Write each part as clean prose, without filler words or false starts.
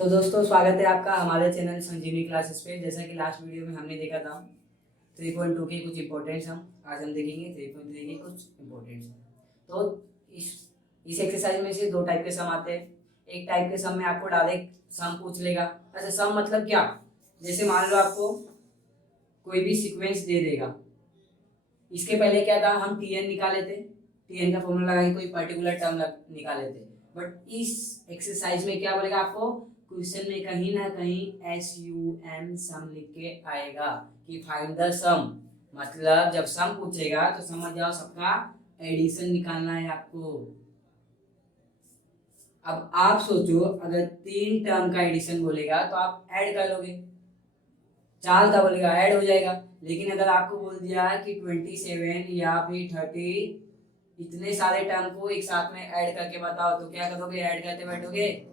तो दोस्तों स्वागत है आपका हमारे चैनल संजीवनी क्लासेस पे। जैसा कि लास्ट वीडियो में हमने देखा था 3.2 के कुछ इंपॉर्टेंट्स आज हम देखेंगे 3.3 के कुछ इंपॉर्टेंट्स। तो इस इस एक्सरसाइज में से दो टाइप के सम आते हैं। एक टाइप के सम में आपको डायरेक्ट सम पूछ लेगा। अच्छा, सम मतलब क्या? जैसे मान लो आपको कोई भी सीक्वेंस दे देगा। इसके पहले क्या था, हम टी एन निकाले थे, टी एन का फॉर्मूला लगा के कोई पर्टिकुलर टर्म निकाले थे। बट इस एक्सरसाइज में क्या बोलेगा आपको, क्वेश्चन में कहीं ना कहीं एस यू एम सम लिख के आएगा कि फाइंड द सम। मतलब जब सम पूछेगा तो समझ जाओ सबका एडिशन निकालना है आपको। अब आप सोचो, अगर 3 टर्म का एडिशन बोलेगा तो आप ऐड कर लोगे, 4 का बोलेगा ऐड हो जाएगा। लेकिन अगर आपको बोल दिया कि 27 या फिर 30, इतने सारे टर्म को एक साथ में ऐड करके बताओ, तो क्या करोगे? ऐड करते बैठोगे?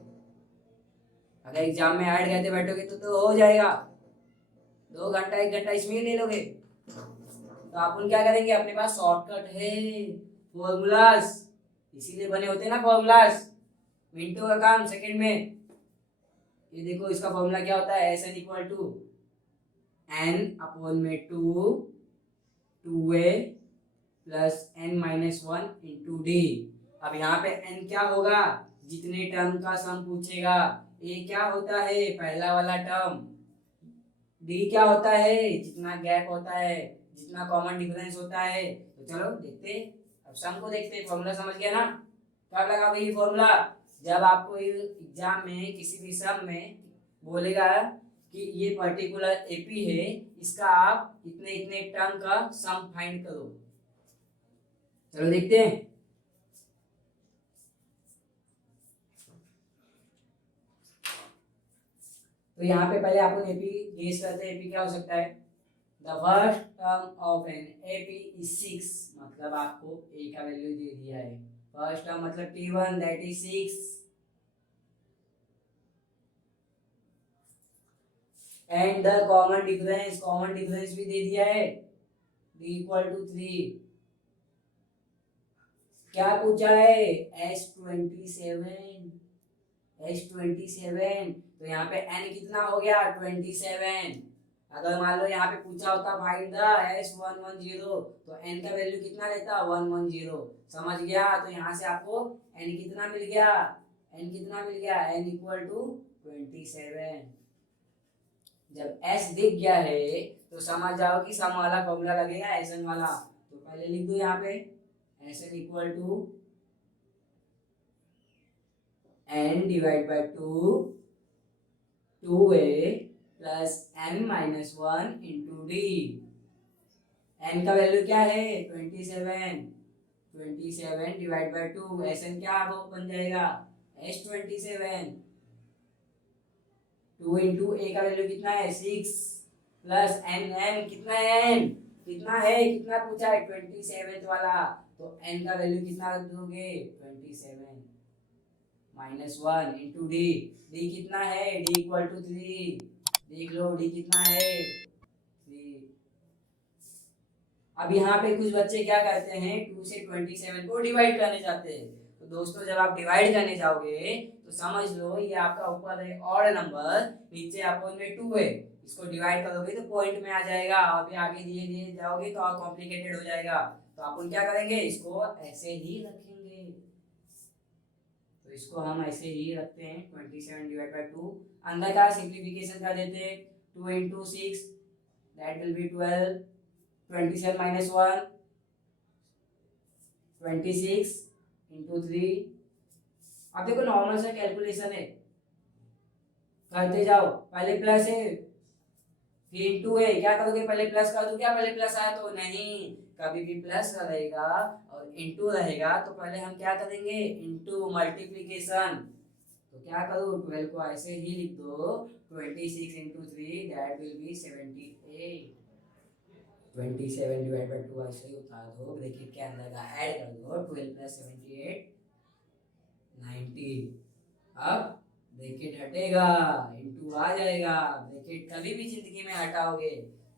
अगर एग्जाम में ऐड करते बैठोगे तो हो जाएगा, 2 घंटा 1 घंटा इसमें ही ले लोगे। तो अपन क्या करेंगे, अपने पास शॉर्टकट है, फॉर्मूलाज, इसीलिए बने होते हैं ना फॉर्मूलाज। मिनटों का काम सेकंड में। ये देखो, इसका फॉर्मूला क्या होता है, S N equal to N upon में 2a plus n minus 1 into D. अब यहाँ पे n क्या होगा, जितने टर्म का सम पूछेगा। a क्या होता है, पहला वाला टर्म। d क्या होता है, जितना गैप होता है, जितना कॉमन डिफरेंस होता है। तो चलो देखते हैं, अब सम को देखते हैं। फॉर्मूला समझ गया ना, कब लगाओगे ये फॉर्मूला? जब आपको एग्जाम में किसी भी सम में बोलेगा कि ये पर्टिकुलर एपी है, इसका आप इतने इतने टर्म का सम फाइंड करो। चलो देखते हैं। तो यहाँ पे पहले अपन एपी गेस करते हैं। एपी क्या हो सकता है? The first term of an AP is 6। मतलब आपको ए का वैल्यू दे दिया है। फर्स्ट टर्म मतलब T1 that is 6 and the common difference भी दे दिया है, d इक्वल टू 3। क्या पूछा है? S27। तो यहाँ पे n कितना हो गया? 27। अगर मान लो यहाँ पे पूछा होता फाइंड द S110, तो n का वैल्यू कितना लेता? 110। समझ गया? तो यहाँ से आपको n कितना मिल गया? n equal to 27। जब s दिख गया है तो समझ जाओ कि सम वाला फॉर्मूला लगेगा, एसएन वाला। तो पहले लिख दो यहाँ पे SN equal to n divide by 2a plus n minus 1 into D. n का वैल्यू क्या है? 27 डिवाइड बाय 2, एसएन क्या वो बन जाएगा? S27। 2 इंटू ए का वैल्यू कितना है? 6 प्लस n कितना है? कितना पूछा है? 27 वाला। तो n का वैल्यू कितना रख दोगे? 27 माइनस 1 इंटू डी। डी कितना है? D equal to 3। देख लो डी कितना है? 3। अब यहाँ पे कुछ बच्चे क्या करते हैं, 2 से 27 को डिवाइड करने चाहते हैं। तो दोस्तों जब आप डिवाइड करने जाओगे तो समझ लो ये आपका ऊपर है ऑड नंबर, नीचे अपोन में 2 है। इसको डिवाइड करोगे तो पॉइंट में आ जाएगा, और फिर आगे दिए दिए जाओगे तो और कॉम्प्लिकेटेड हो जाएगा। तो अपन क्या करेंगे, इसको ऐसे ही रखेंगे। तो इसको हम ऐसे ही रखते हैं, 27 डिवाइड बाय 2। अंदर का सिंप्लीफिकेशन कर देते हैं, 2 into 6 that will be 12। 27 minus 1 26 into 3। अब देखो नॉर्मल सा कैलकुलेशन है, करते जाओ। पहले प्लस है फिर इंटू है, क्या करोगे? पहले प्लस कर दो क्या? पहले प्लस आया तो नहीं, कभी भी प्लस रहेगा और इंटू रहेगा तो पहले हम क्या करेंगे? Into multiplication. तो क्या करो, 12 को ऐसे ही लिख दो, 26 into 3 that will be 78। 27 divide by 2 ऐसे ही उतार दो, ब्रैकेट के अंदर का ऐड कर दो, 12 प्लस 78 90। अब ब्रैकेट हटेगा, इनटू आ जाएगा। ब्रैकेट कभी भी जिंदगी में हटाओगे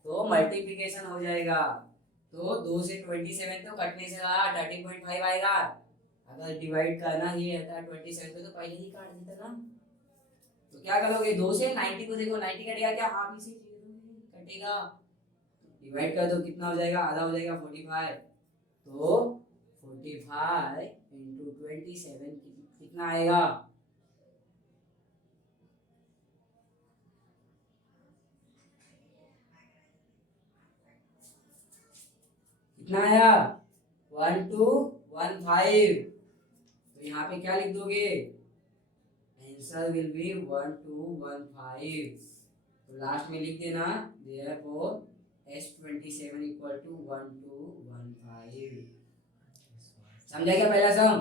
तो मल्टीप्लिकेशन हो जाएगा। तो 2 से 27 तो कटने से रहा, 30.5 आएगा। अगर डिवाइड करना ही रहता 27 को तो पहले ही काट देता ना। तो क्या करोगे, 2 से 90 को देखो, 90 कटेगा क्या, हाँ पीछे कटेगा, डिवाइड कर दो, कितना हो जाएगा, आधा हो जाएगा 45। तो 45 इंटू 27 कितना आएगा, कितना आया 1215। तो यहाँ पे क्या लिख दोगे, आंसर विल बी 1215। तो लास्ट में लिख देना therefore S27 इक्वल टू 1215। समझा क्या पहला सम,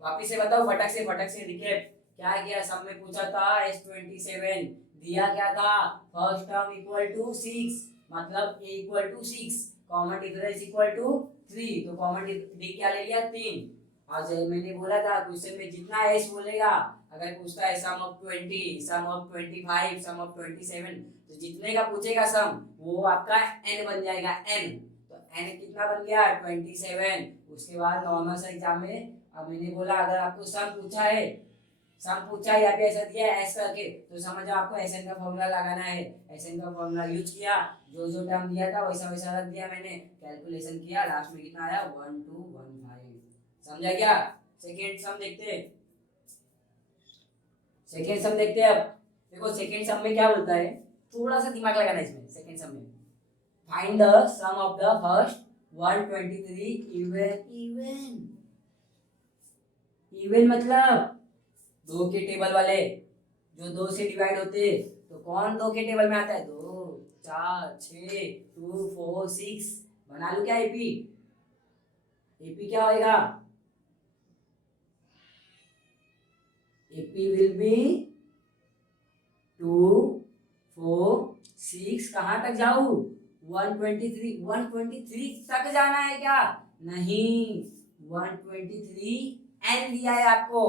वापिस से बताओ, फटक से रिकेप क्या किया, सम में पूछा था S27, दिया क्या था, फर्स्ट टर्म इक्वल टू 6, मतलब a equal to 6, common difference equal to 3, तो कॉमन डी क्या ले लिया 3। आज मैंने बोला था क्वेश्चन में जितना s बोलेगा, अगर पूछता है sum of 20, sum of 25, sum of 27, तो जितने का पूछेगा सम वो आपका n बन जाएगा n। तो n कितना बन गया 27। उसके बाद नॉर्मल सा एग्जाम में, अब मैंने बोला अगर आपको सम पूछा है, या पे ऐसा दिया है s करके, तो समझो आपको sn का फॉर्मूला लगाना है, sn का फॉर्मूला यूज किया, जो जो टर्म दिया था वैसा वैसा रख दिया मैंने, कैलकुलेशन किया, लास्ट में कितना आया 1215। समझा क्या। सेकेंड सम देखते हैं, अब देखो सेकेंड सम में क्या बोलता है, थोड़ा सा दिमाग लगाना इसमें। सेकेंड सम में find the sum of the first 123 even मतलब 2 के टेबल वाले, जो 2 से डिवाइड होते, तो कौन 2 के टेबल में आता है, 2 4 6 2 4 6, बना लूं क्या एपी, क्या होएगा, एपी विल बी 2 4 6, कहां तक जाऊं 123 तक जाना है क्या, नहीं 123 n दिया है आपको,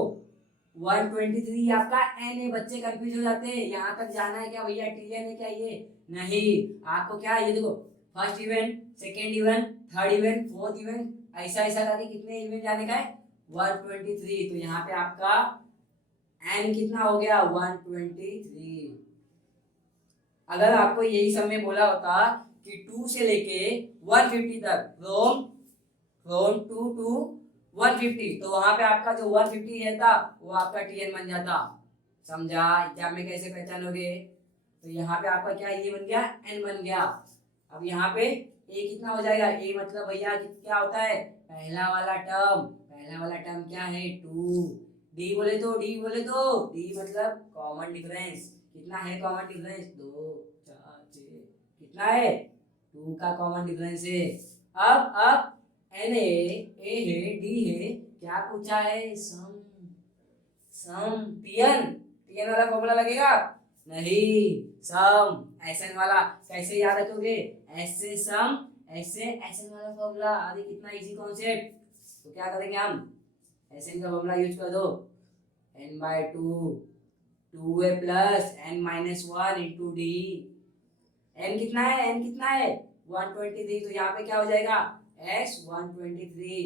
123 आपका n है, बच्चे कंफ्यूज हो जाते हैं, यहाँ तक जाना है क्या भैया, tn है क्या ये, नहीं आपको क्या, ये देखो first event, second event, third event, fourth event, ऐसा ऐसा करके कितने इवेंट जाने का है 123। तो यहाँ पे आपका n कितना हो गया 123। अगर आपको यही समय बोला होता कि 2 से लेके 150 तक, फ्रॉम 2 to 150, तो वहां पे आपका जो 150 रहता वो आपका tn बन जाता। समझा, एग्जाम में कैसे पहचानोगे, तो यहाँ पे आपका क्या ये बन गया n बन गया। अब यहाँ पे a कितना हो जाएगा, a मतलब भैया क्या होता है, पहला वाला टर्म क्या है 2, d बोले तो d मतलब कॉमन डिफरेंस, कितना है कॉमन डिफरेंस 2 4 6, कितना है 2 का कॉमन डिफरेंस है। अब n है, a है, d है, क्या पूछा है सम tn वाला फॉर्मूला लगेगा, नहीं सम sn वाला, कैसे याद रखोगे, ऐसे सम ऐसे sn वाला फॉर्मूला, आदि कितना इजी कॉन्सेप्ट। तो क्या करेंगे हम, sn का फॉर्मूला यूज कर दो, n/2 2a plus n-1 into D, n कितना है 123, तो यहाँ पे क्या हो जाएगा s 123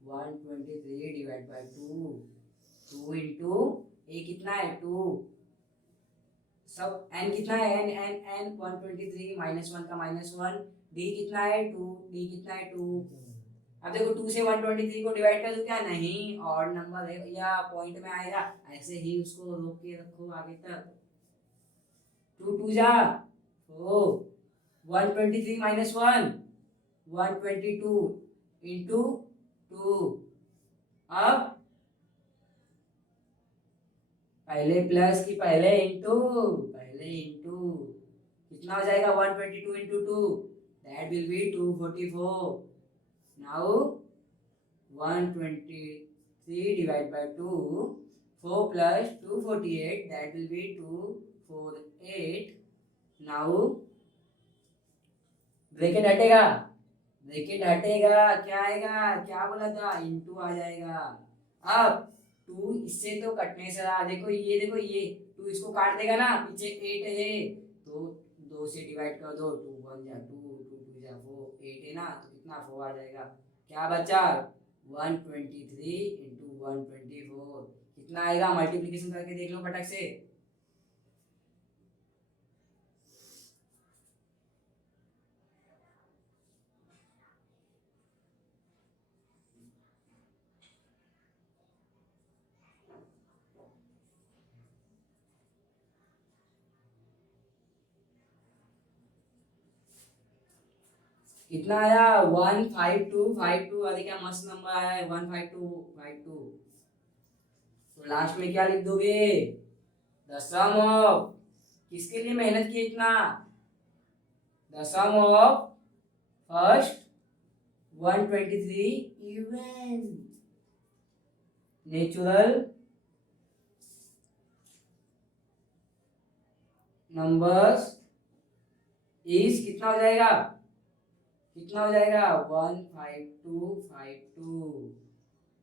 divide by 2 into a कितना है 2, सब n कितना है n 123 -1 का -1, d कितना है 2, अब देखो 2 से 123 को डिवाइड कर दो क्या, नहीं ऑड नंबर है भैया, पॉइंट में आएगा, ऐसे ही उसको रोक के रखो आगे तक, 2 2 जा 123 -1 122 इंटू 2, अब पहले प्लस की पहले इंटू, कितना हो जाएगा 122 into 2, that will be 244। Now 123 divided by 2, 4 plus 248, that will be 248। Now bracket हटेगा, क्या आएगा, क्या बोला था इंटू आ जाएगा। अब 2 इससे तो कटने से रहा, देखो ये 2 इसको काट देगा ना, पीछे 8 है, तो 2 से डिवाइड कर दो, 2 1 जा 2 2 2 जा 4, 8 है ना, तो कितना 4 आ जाएगा, क्या बचा 123 इंटू 124, कितना आएगा, मल्टीप्लीकेशन करके देख लो फटक से, कितना आया 15252। अरे क्या मस्त नंबर आया है 15252। तो लास्ट में क्या लिख दोगे? द सम ऑफ, किसके लिए मेहनत की इतना? The sum of first 123 even natural numbers is कितना हो जाएगा? कितना हो जाएगा? 15252।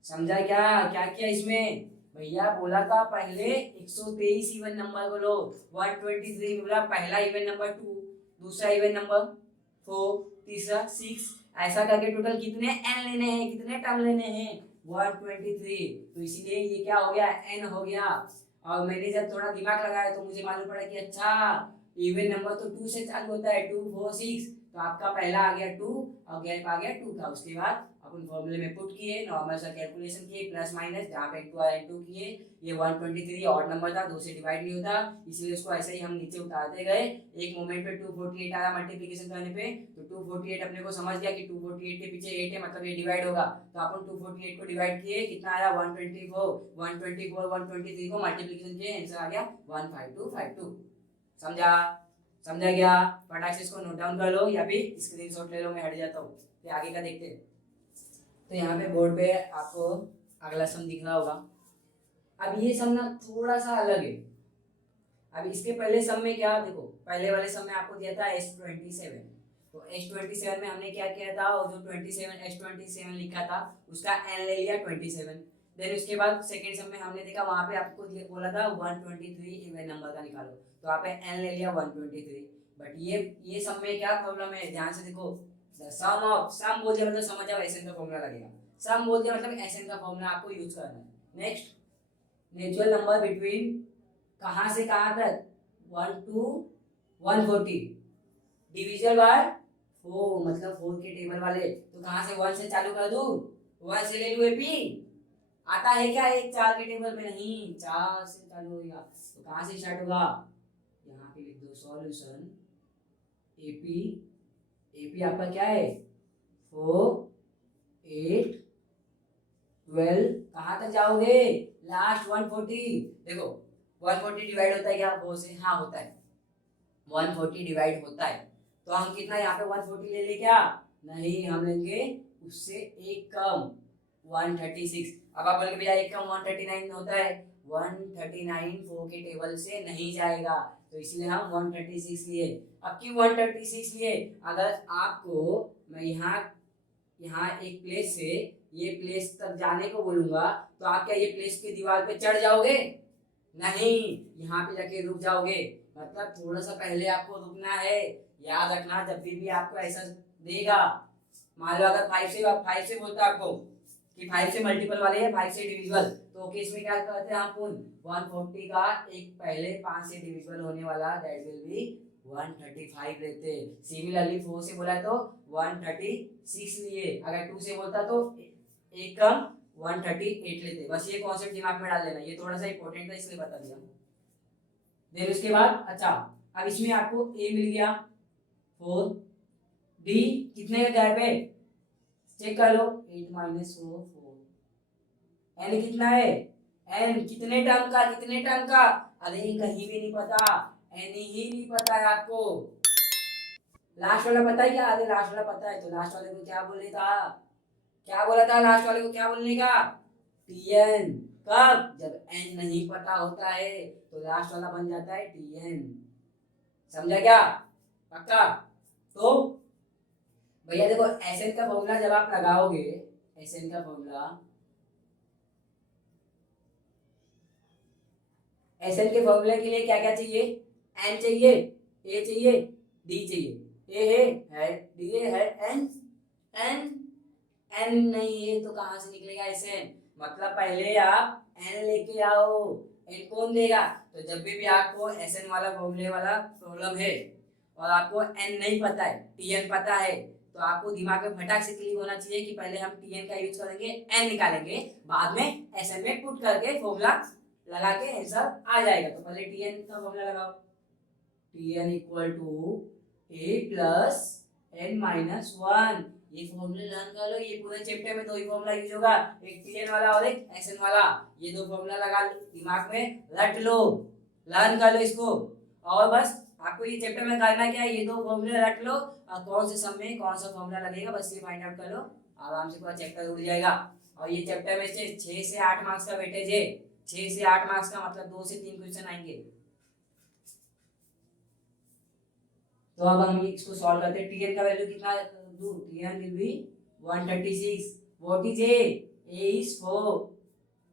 समझा क्या? क्या किया इसमें? भैया बोला था पहले 123 इवन नंबर को लो, 123 बोला पहला इवन नंबर 2, दूसरा इवन नंबर 4, तीसरा 6, ऐसा करके टोटल कितने n लेने हैं, कितने टर्म लेने हैं? 123। तो इसलिए ये क्या हो गया? n हो गया। और मैंने जब थोड़ा दिमाग लगाया तो मुझे मालूम पड़ा कि अच्छा इवन नंबर तो 2 से चालू होता है, 2 4 6। तो आपका पहला आ गया 2 और गैप आ गया 2 का। उसके बाद अपन फॉर्मूले में पुट किए, नॉर्मल सा कैलकुलेशन किए, प्लस माइनस जहाँ पे इनटू आया इनटू किए। ये 123 ऑड नंबर था, 2 से डिवाइड नहीं होता, इसलिए उसको ऐसे ही हम नीचे उतारते गए। एक मोमेंट पे 248 आया मल्टीप्लिकेशन करने पे, तो 248 अपने को समझ गया कि 248 के पीछे 8 है, मतलब ये डिवाइड होगा। तो अपन 248 को डिवाइड किए, कितना आया 124। 123 को मल्टीप्लिकेशन किए, आंसर आ गया 15252। समझा? समझा गया? फटाक से इसको नोट डाउन कर लो या फिर स्क्रीनशॉट ले लो, मैं हट जाता हूँ। तो आगे का देखते हैं। तो यहाँ पे बोर्ड पे आपको अगला सम दिख रहा होगा। अब ये सम ना थोड़ा सा अलग है। अब इसके पहले सम में क्या, देखो पहले वाले सम में आपको दिया था S27। तो S27 में हमने क्या किया था, और जो 27 S27 लिखा था उसका n ले लिया 27। देन उसके बाद सेकंड सम में हमने देखा, वहां पे आपको बोला था 123 इवन नंबर का निकालो, तो आप n ले लिया 123। बट ये सम में क्या प्रॉब्लम है, ध्यान से देखो। द सम ऑफ, सम बोल दिया मतलब समझ जाओ एसएन का फॉर्मूला लगेगा। सम बोल दिया मतलब एसएन का फॉर्मूला आपको यूज करना है। नेक्स्ट, नेचुरल नंबर बिटवीन कहां से कहां तक, 1 to 140 डिविजन बाय 4, मतलब 4 के टेबल वाले। तो कहां से 1 से चालू कर दूं, 1 से ले लूं एपी। आता है क्या एक 4 के टेबल में? नहीं, 4 से चालू होगा। तो कहां से स्टार्ट होगा? यहाँ पे लिख दो सॉल्यूशन एपी। एपी आपका क्या है 4 8 12। कहां तक जाओगे? लास्ट 140। देखो 140 डिवाइड होता है क्या 4 से? हाँ होता है, 140 डिवाइड होता है। तो हम कितना यहाँ पे 140 ले ले क्या? नहीं, हम लेंगे उससे एक कम 136। अब आप बोलोगे भैया एक कम 139 होता है, 139 4 के टेबल से नहीं जाएगा, तो इसलिए हम 136 लिए। अब क्यों 136 लिए? अगर आपको मैं यहाँ एक प्लेस से ये प्लेस तक जाने को बोलूंगा, तो आप क्या ये प्लेस के दीवार पे चढ़ जाओगे? नहीं, यहाँ पे जाके रुक जाओगे। मतलब थोड़ा सा पहले आपको रुकना है। याद रखना, जब भी आपको ऐसा देगा, मान लो अगर 5 से बोलता आपको कि 5 से मल्टीपल वाले है, 5 से डिविजिबल, तो केस में क्या करते हैं आप 140 का एक पहले 5 से डिविजिबल होने वाला, दैट विल बी 135 लेते। सिमिलरली 4 से बोला तो 136 लिए, अगर 2 से बोलता तो एक कम 138 लेते। बस ये कॉन्सेप्ट दिमाग में डाल लेना, ये थोड़ा सा इंपॉर्टेंट था इसलिए बता दिया। देन उसके बाद अच्छा, अब इसमें आपको ए मिल गया 4, डी कितने का गैप है चेक कर लो, 8 माइनस 4 4। एन कितना है? एन कितने टर्म का, कितने टर्म का? अरे कहीं भी नहीं पता, एन ही नहीं पता है आपको। लास्ट वाला पता है क्या? अरे लास्ट वाला पता है तो लास्ट वाले को क्या बोलने था, क्या बोला था लास्ट वाले को, क्या बोलने का? टीएन। कब? जब एन नहीं पता होता है तो लास्ट वाला बन जाता है टीएन। समझा क्या? पक्का? तो भैया देखो एसएन का फॉर्मूला जब आप लगाओगे, एसएन का फॉर्मूला, एसएन के फॉर्मूले के लिए क्या क्या चाहिए? एन चाहिए, ए चाहिए, डी चाहिए। ए है डी है एन, एन एन नहीं है तो कहां से निकलेगा एसएन? मतलब पहले आप एन लेके आओ, एन कौन देगा? तो जब भी आपको एसएन वाला फॉर्मूले वाला प्रॉब्लम है और आपको एन नहीं पता है, टीएन पता है, तो आपको दिमाग में फटाक से क्लिक होना चाहिए कि पहले हम टीएन का यूज करेंगे, एन निकालेंगे, बाद में एसएन में पुट करके फॉर्मूला लगा के आंसर आ जाएगा। तो पहले टीएन का फॉर्मूला लगाओ, TN equal to A plus n minus one. ये फॉर्मूले लर्न कर लो, ये पूरे चैप्टर में दो ही फॉर्मूला यूज होगा, एक tn वाला और एक sn वाला। ये दो फॉर्मूला लगा लो, दिमाग में रट लो, लर्न कर लो इसको। और बस आपको ये चैप्टर में करना क्या है, ये दो फॉर्मूले रट लो और कौन से सम में कौन सा फॉर्मूला लगेगा बस ये फाइंड आउट कर लो, आराम से पूरा चैप्टर उड़ जाएगा। और ये चैप्टर में से 6 से 8 मार्क्स का वेटेज है, 6 से 8 मार्क्स का मतलब 2 से 3 क्वेश्चन आएंगे। तो अब हम इसको सॉल्व करते हैं। tn का वैल्यू कितना दूं, tn will be 136। What is a? a is 4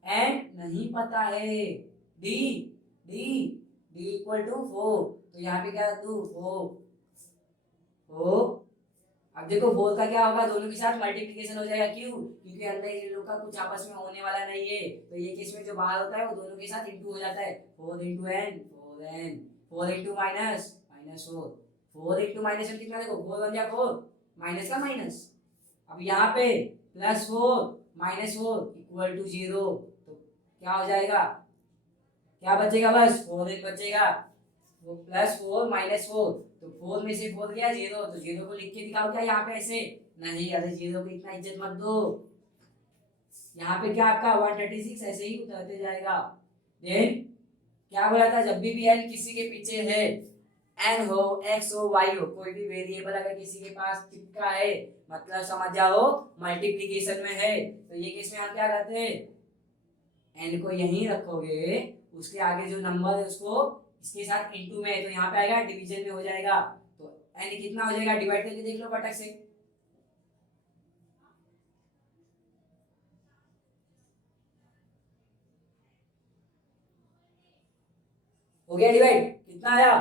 and नहीं पता है d, d d equal to 4। तो यहाँ पे क्या रख दूं, 4। अब देखो 4 का क्या होगा, दोनों के साथ मल्टीप्लिकेशन हो जाएगा। क्यों? क्योंकि अंदर ये लोग का कुछ आपस में होने वाला नहीं है, तो ये केस में जो बाहर होता है वो दोनों के साथ इंटू हो जाता है। 4 into n, 4n, 4 into minus, minus 4, 4 into minus में कितना, देखो 4 1 जा 4, माइनस का माइनस। अब यहाँ पे प्लस 4 माइनस 4 इक्वल टू 0। तो क्या हो जाएगा, क्या बचेगा, बस 4 एक बचेगा। वो प्लस 4 माइनस 4, तो 4 में से 4 गया 0, तो 0 को लिख के दिखाओ क्या यहाँ पे ऐसे, नहीं, अरे 0 को इतना इज्जत मत दो। यहाँ पे क्या आपका 136 ऐसे ही उतरते जाएगा। देन क्या बोला था, जब भी n किसी के पीछे है, n हो, x हो, y हो, कोई भी वेरिएबल अगर किसी के पास चिपका है मतलब समझ जाओ मल्टीप्लिकेशन में है, तो ये केस में हम क्या करते हैं, n को यहीं रखोगे, उसके आगे जो नंबर है उसको इसके साथ इनटू में है, तो यहाँ पे आएगा डिवीजन में हो जाएगा। तो n कितना हो जाएगा, डिवाइड करके देख लो फटाक से। हो गया डिवाइड, कितना आया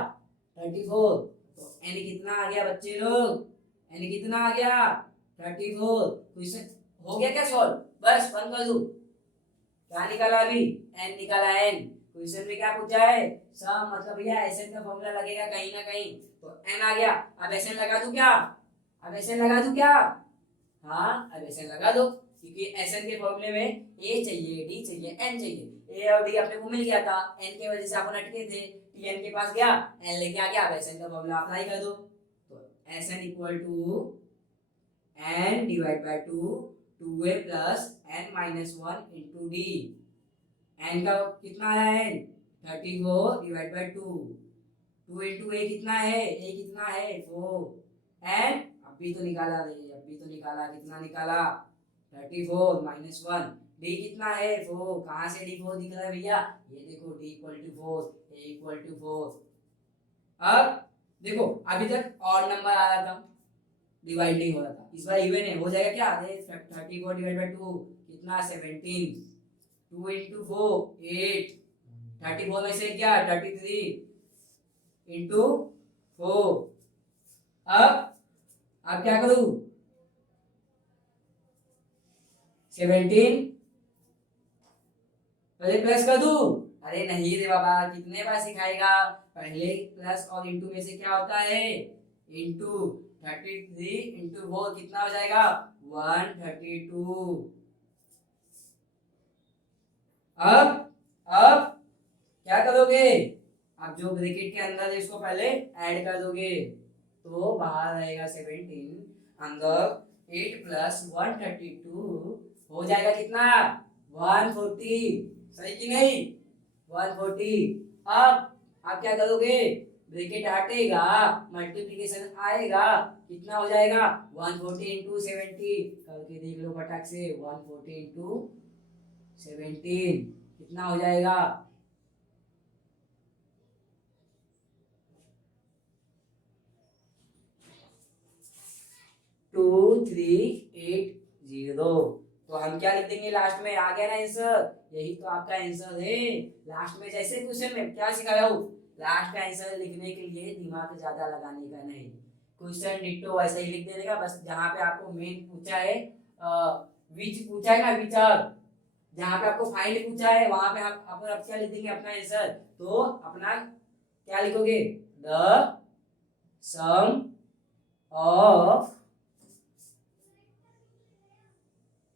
34। तो n कितना आ गया बच्चे लोग, n कितना आ गया 34। क्वेश्चन हो गया क्या सॉल्व, बस बंद कर दो। क्या निकाला अभी, n निकाला n। क्वेश्चन में क्या पूछा है, सम मतलब भैया एसएन का फॉर्मूला लगेगा कहीं ना कहीं, तो n आ गया। अब एसएन लगा दूं क्या, अब एसएन लगा दूं क्या, हाँ अब एसएन लगा दो, क्योंकि एसएन के फॉर्मूले में a चाहिए, d चाहिए, n चाहिए। a और d अपने को मिल गया था, n के वजह से अपन अटके थे, tn के पास गया, n लेके आ गया। अब एसएन का फॉर्मूला अप्लाई कर दो, तो SN equal to n divide by 2, 2a plus n minus 1 into d। n का कितना आया है, 34 डिवाइड बाय 2, 2 इंटू a कितना है, a कितना है 4, n अभी तो निकाला नहीं, अभी तो निकाला, कितना निकाला 34 माइनस 1, d कितना है 4, कहाँ से d 4 दिख रहा है भैया, ये देखो d equal to 4, a equal to 4। अब देखो अभी तक और नंबर आ रहा था, डिवाइड नहीं हो रहा था, इस बार इवन है, हो जाएगा क्या, 34 डिवाइड बाय 2 कितना 17, 2 इंटू 4 8, 34 में से क्या 33 इंटू 4। अब क्या करूं, 17 पहले प्लस कर दूं, अरे नहीं रे बाबा, कितने बार सिखाएगा, पहले प्लस और इंटू में से क्या होता है इंटू। 33 इंटू 4 कितना हो जाएगा 132। अब क्या करोगे, अब जो ब्रैकेट के अंदर है इसको पहले ऐड कर दोगे, तो बाहर रहेगा 17, अंदर 8 प्लस 132 हो जाएगा कितना 140, सही कि नहीं 140। अब क्या करोगे, ब्रैकेट हटेगा, मल्टीप्लिकेशन आएगा, कितना हो जाएगा 140 इंटू 70, करके देख लो फटाक से, 140 इंटू 17 कितना हो जाएगा 2380। तो हम क्या लिख देंगे लास्ट में, आ गया ना आंसर, यही तो आपका आंसर है। लास्ट में जैसे क्वेश्चन में क्या सिखाया हूँ, लास्ट का आंसर लिखने के लिए दिमाग ज्यादा लगाने का नहीं, क्वेश्चन डिट्टो वैसे ही लिख देने का, बस जहाँ पे आपको मेन पूछा है विच पूछा है ना, विचार, जहाँ पे आपको फाइंड पूछा है वहां पे आप अपन क्या लिख देंगे अपना आंसर, तो अपना क्या लिखोगे, the sum of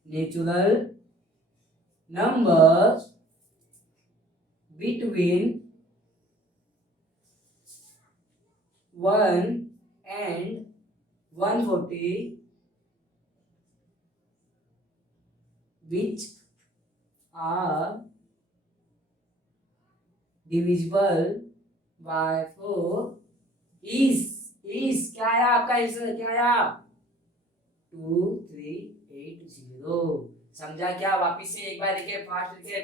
natural numbers between 1 and 140 which are divisible by 4 is क्या आया आपका आंसर, क्या आया 2380। समझा क्या? वापिस से एक बार लिखे, फास्ट लिखे।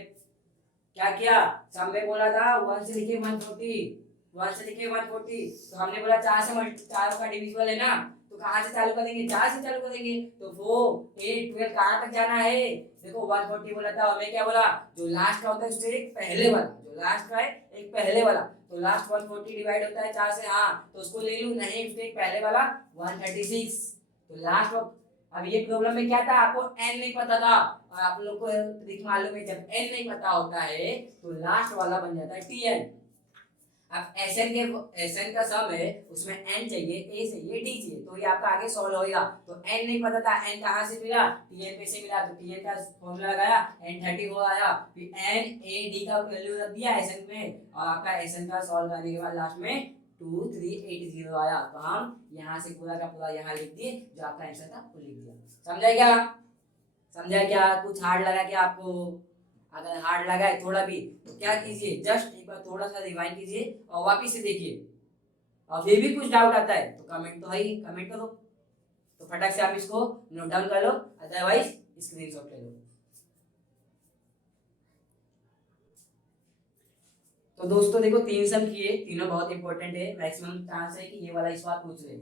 क्या किया? सब में बोला था 1 से लिखे 140, 1 से लिखे 140, तो हमने बोला 4 से 4 का डिविजिबल है ना, तो कहाँ से चालू करेंगे? 4 से चालू करेंगे। तो 4 8 12 कहाँ तक जाना है? देखो 140 बोला था, हमें क्या बोला? जो लास्ट का होता है उससे एक पहले वाला, जो लास्ट का है एक पहले वाला, तो लास्ट 140 डिवाइड होता है 4 से, हाँ तो उसको ले लूं, नहीं उससे एक पहले वाला 136। तो लास्ट। अब ये प्रॉब्लम में क्या था? आपको n नहीं पता था, और आप लोग को ट्रिक मालूम है, जब n नहीं पता होता है तो लास्ट वाला बन जाता है tn। अब Sn का सम है, उसमें n चाहिए, a चाहिए, d चाहिए, तो ये आपका आगे सॉल्व होएगा। तो n नहीं पता था, n कहाँ से मिला? tn पे से मिला, तो tn का फॉर्मूला लगाया, n30 हो आया, फिर n a d का वैल्यू रख दिया Sn में, और आपका Sn का सॉल्व करने के बाद लास्ट में 2380 आया। तो हम यहाँ से पूरा का पूरा यहाँ लिख दिए, जो आपका आंसर था वो लिख दिया। समझा क्या? समझा क्या? कुछ हार्ड लगा क्या आपको? अगर हार्ड लगा है थोड़ा भी, तो क्या कीजिए, जस्ट एक बार थोड़ा सा रिवाइंड कीजिए और वापिस से देखिए, और फिर भी कुछ डाउट आता है तो कमेंट तो है ही, कमेंट करो, तो फटाक से आप इसको नोट डाउन कर लो, अदरवाइज स्क्रीनशॉट ले लो। तो दोस्तों देखो, 3 सम किए, तीनों बहुत इंपॉर्टेंट है, मैक्सिमम चांस है कि ये वाला इस बार पूछ ले,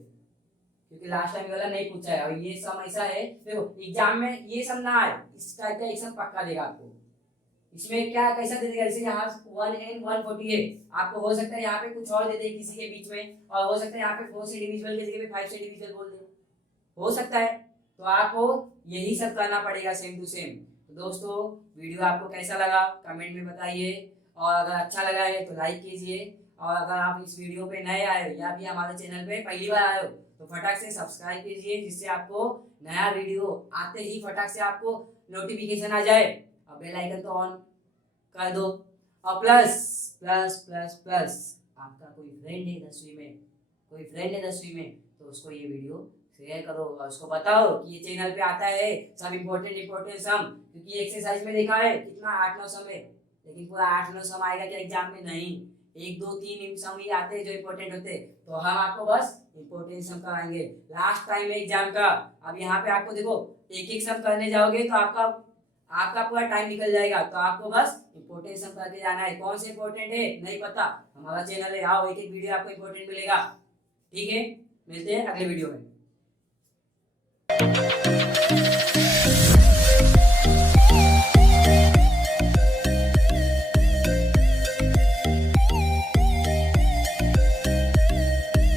क्योंकि लास्ट टाइम वाला नहीं पूछा है। और ये सम ऐसा है, देखो एग्जाम में ये सम ना आए, इस टाइप का एक सम पक्का देगा आपको। इसमें क्या कैसा दे देगा? जैसे यहाँ 1 and 140 है, आपको हो सकता है यहाँ पे कुछ और दे दे किसी के बीच में, और हो सकता है यहाँ पे 4 से डिविजिबल की जगह पे 5 से डिविजिबल बोल दे, हो सकता है। तो आपको यही सब करना पड़ेगा सेम टू सेम। तो दोस्तों वीडियो आपको कैसा लगा कमेंट में बताइए, और अगर अच्छा लगा है तो लाइक कीजिए, और अगर आप इस वीडियो पे नए आए हो या फिर हमारे चैनल पे पहली बार आए हो तो फटाक से सब्सक्राइब कीजिए, जिससे आपको नया वीडियो आते ही फटाक से आपको नोटिफिकेशन आ जाए, और बेल आइकन तो ऑन कर दो। और प्लस प्लस प्लस प्लस आपका कोई फ्रेंड है 10वीं में, कोई फ्रेंड है 10वीं में, तो उसको ये वीडियो शेयर करो और उसको बताओ कि ये चैनल पे आता है सब इंपॉर्टेंट सम, क्योंकि एक्सरसाइज में देखा है कितना 8-9 सम है, लेकिन पूरा 8-9 सम आएगा क्या एग्जाम में? नहीं, 1-2-3 सम ही आते हैं जो इंपॉर्टेंट होते हैं। तो हम आपको बस इंपॉर्टेंट सम कराएंगे लास्ट टाइम में एग्जाम का। अब यहाँ पे आपको देखो, एक एक सम करने जाओगे तो आपका आपका पूरा टाइम निकल जाएगा, तो आपको बस इंपॉर्टेंट सम करके जाना है। कौन से इंपॉर्टेंट है नहीं पता, हमारा चैनल है, आओ एक एक वीडियो आपको इंपॉर्टेंट मिलेगा। ठीक है, मिलते हैं अगले वीडियो में।